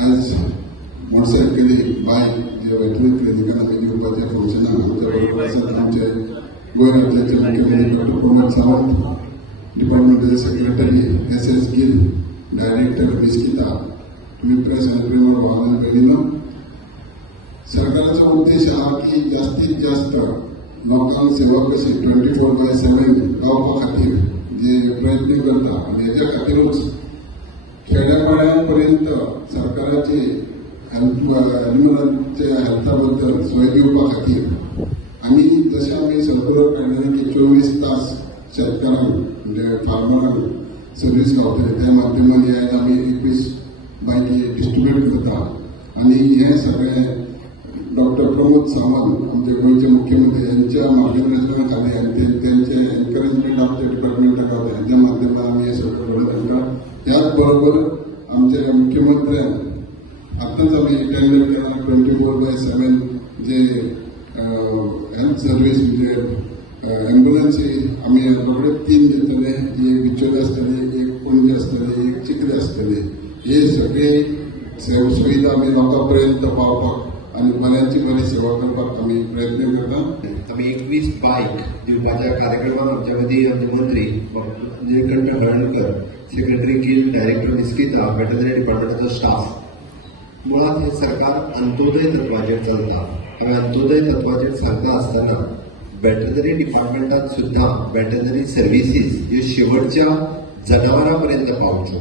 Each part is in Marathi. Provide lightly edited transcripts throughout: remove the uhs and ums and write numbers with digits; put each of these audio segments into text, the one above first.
आज मोटरसायकली बायक जे वेटनरी क्लिनिकान आमी दिवपाचें फंक्शनाक आमच्या बरोबर आसात आमचे गोंय राज्याचे मुख्यमंत्री डॉक्टर प्रमोद सावंत, डिपार्टमेंटाचे secretary S Gill, director Nishkita, तुम्ही प्रेस आणि प्रेमळ भावांनी बेगिनो. सरकाराचा उद्देश हा की जास्तीत जास्त लोकांक सेवा कशी 24/7 गावपा खातीर जे प्रयत्न करता आणि हेच्या खातीरूच खेड्यापाड्यांपर्यंत सरकाराचे एनिमलांच्या हेल्था बद्दल सोय दिवपा खातीर आमी जशें आमी सर्क्युलर काडलें की 24 तास शेतकारांक म्हणजे फार्मरांक सर्वीस गावतली त्या माध्यमांत आयज आमी 21 बायकी डिस्ट्रिब्यूट करता. आणि हे सगळें डॉक्टर प्रमोद सावंत आमचे गोंयचे मुख्यमंत्री यांच्या मार्गदर्शना खाली आणि त्यांचे एनकरेजमेंट आमच्या डिपार्टमेंटाक गावता हेच्या माध्यमांतल्यान आमी हे सगळें घडोवन हाडटा. त्याच बरोबर आमच्या मुख्यमंत्र्यान आतांच आमी टेंडर केला 24/7 जे हेल्थ सर्वीस म्हणजे एम्ब्युलन्सी आमी रोखडे 3 दितले. एक बिचोले आसतले, एक पणजे आसतले, एक चिखले आसतले. हे सगळे सुविधा आमी लोकांपर्यंत पावपाक आणि बऱ्याची बरी सेवा करपाक आमी प्रयत्न करता. आमी 21 बायक दिवपाच्या कार्यक्रमात आमच्या मदीं आमचे मंत्री Nilkanth Halarnkar, secretary Gill, director Nishkita, veterinary डिपार्टमेंटाचो स्टाफ. मुळात हे सरकार अंत्योदय तत्वाचेर चलता. हांवें अंत्योदय तत्वाचेर सांगता आसतना वेटनरी डिपार्टमेंटात सुद्धा वेटनरी सर्विसीस ह्यो शेवटच्या जनावरां पर्यंत पावच्यो,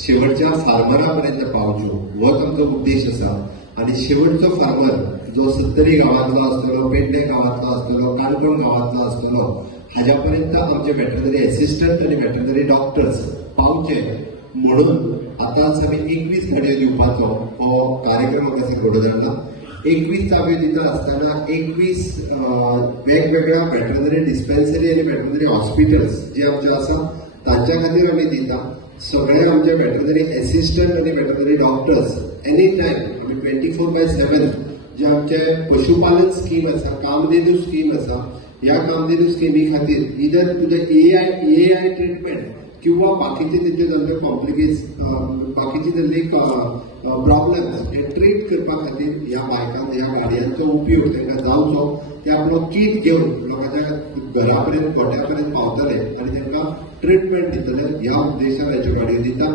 शेवटच्या फार्मरां पावच्यो होच आमचो उद्देश आसा. आणि शेवटचो फार्मर जो 70 गावांतलो आसतलो, पेडणे गावांतलो आसतलो, काणकोण गावांतलो आसतलो, हाज्या पर्यंत आमचे वेटनरी असिस्टंट आणि वेटनरी डॉक्टर्स पावचे म्हणून आतांच आमी 21 गाडयो दिवपाचो हो कार्यक्रम आमी घडोवन हाडला. 21 चाबयो दिता आसतना 21 वेगवेगळ्या वेटनरी डिस्पेन्सरी आणि वेटनरी हॉस्पिटल्स जे आमचे आसा तांच्या खातीर आमी दिता. सगळे आमचे वेटनरी असिस्टंट आणि वेटनरी डॉक्टर्स एनी टायम आमी 24/7 जे आमचे पशुपालन स्कीम आसा, कामधेनू स्कीम आसा, ह्या कामधेनू स्किमी खातीर इधर तुझे एआय ट्रिटमेंट किंवा बाकीचे तेचे जर बाकीचे जर प्रॉब्लेम्स हे ट्रीट करपा खातीर ह्या बायकांक ह्या गाडयांचो उपयोग तांकां जावचो. ते आपलो किट घेवन लोकांच्या घरा पर्यंत गोठ्या पर्यंत पावतले आणि तांकां ट्रीटमेंट दितले. ह्या उद्देशान ह्याच्यो गाडयो दिता.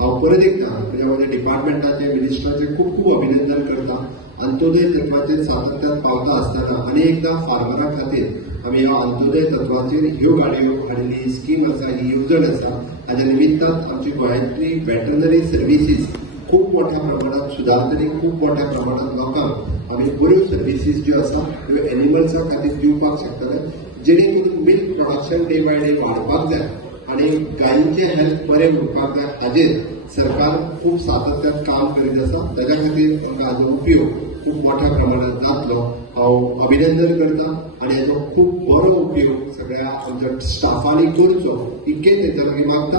हांव परत एकदा म्हज्या डिपार्टमेंटाचे मिनिस्टराचे खूब खूब अभिनंदन करता. अंत्योदय तत्वाचेर सातत्यान पावता आसतना आनी एकदा फार्मरां खातीर आमी ह्या अंत्योदय तत्वाचेर ह्यो गाडयो हाडिल्ली स्कीम आसा, ही येवजण आसा. हाज्या निमित्तान आमची गोंयांतली वेटनरी सर्विसीस खूब मोठ्या प्रमाणात सुदारतली. खूब मोठ्या प्रमाणात लोकांक आमी बऱ्यो सर्विसीस ज्यो आसा त्यो एनिमल्सां खातीर दिवपाक शकतले, जेणे करून milk production day by day वाडपाक जाय आणि गायींचे हेल्थ बरें उरपाक जाय. हाजेर सरकार खूब सातत्यान काम करीत आसा. ताज्या खातीर आमकां हाजो उपयोग खूब मोठ्या प्रमाणात जातलो. हांव अभिनंदन करता आणि हाजो खूब बरो उपयोग सगळ्या आमच्या स्टाफांनी करचो इतकेच हेच्या लागीं मागता.